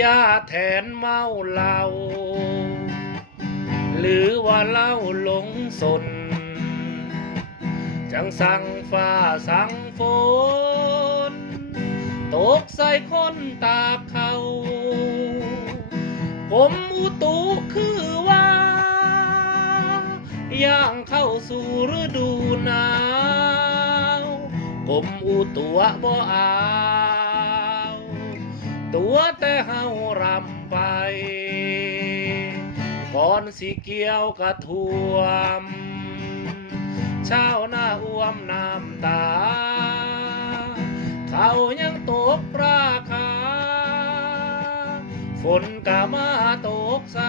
ยาแทนเมาเหล้าหรือว่าเหล้าหลงสน จังสั่งฟ้าสั่งฝนตกใส่คนตาเขาผมอุตุคือว่า ย่างเข้าสู่ฤดูหนาวผมอุตัวบ่อา ตัวแต่เฮารำไปก่อนสิเกียวกระท่วมเชาวนาอ้วมน้ำตา เขายังตกราคา ฝนกะมาตกใส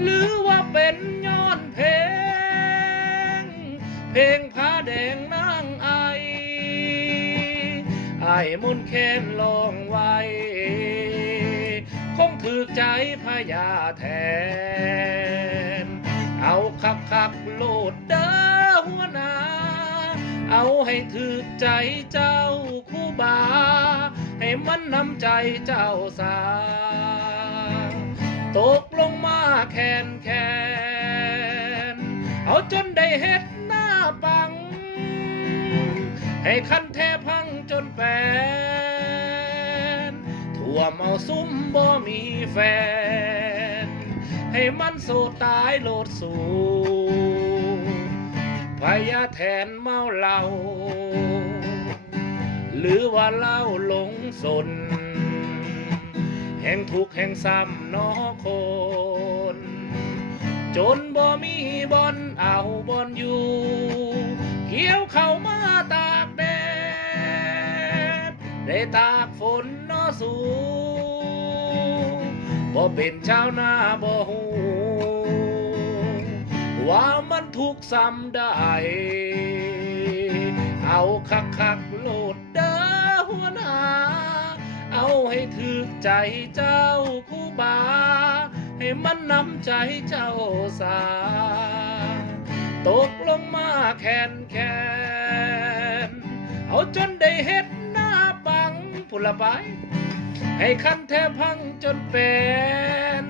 หรือว่าเป็นย้อนเพลง เพลงผ้าแดง ไอ้มุนแค้นลองไว้คงถือใจพญาแทน เอาคักคักๆโลดเด้อหัวหนาเอาให้ถือใจเจ้าคู่บา ให้มันนำใจเจ้าสา ตกลงมาแคนแคนเอาจนได้เฮ็ดหน้าปัง ให้คันแทพัง จนแปนทั่วมเอาซุ้มบ่มีแฟน ให้มันโซตายโลดสูพยาแทนเมาเหล้าหรือว่าเหล้าหลงสน แห่งทุกแห่งซ้ำนอคน จนบ่มีบอนเอาบอนอยู่ เกี่ยวเข้ามาตากแดด ได้ตากฝนนอสูบ่เป็นชาวนาบ่หูว่ามันทุกข์ซ้ำได้ เอาคักคักๆโลดเด้อหัวหน้า เอาให้ถึกใจเจ้าคู่บา ให้มันนำใจเจ้าสา ตกลงมาแคนแคนเอาจนได้เฮ็ด งผุละไปให้คันแทพังจนเป็น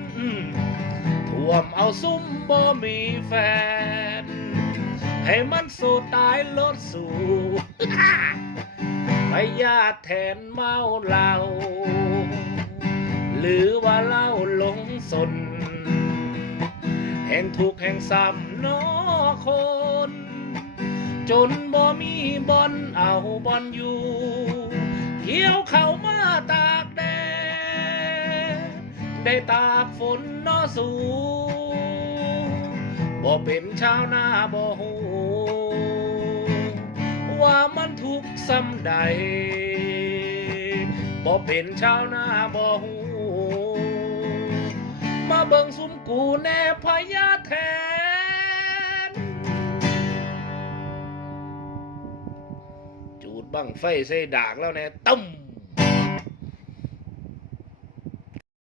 ท่วมเอาซุ้มบ่มีแฟน ให้มันสู้ตายลดสู่พยาแทนเมาเหล้าหรือว่าเหล้าหลงสน แห่งทุกแห่งซ้ำนอคน จนบ่มีบอนเอาบอนอยู่ ตากแดดได้ตากฝนนอสูบ่เป็นชาวนาบ่หูว่ามันทุกข์ซ้ำใดบ่เป็นชาวนาบ่หูมาเบิ่งซุ้มกูแน่พญาแทน จูดบังไฟใส่ดากแล้วแน่ตึ้ม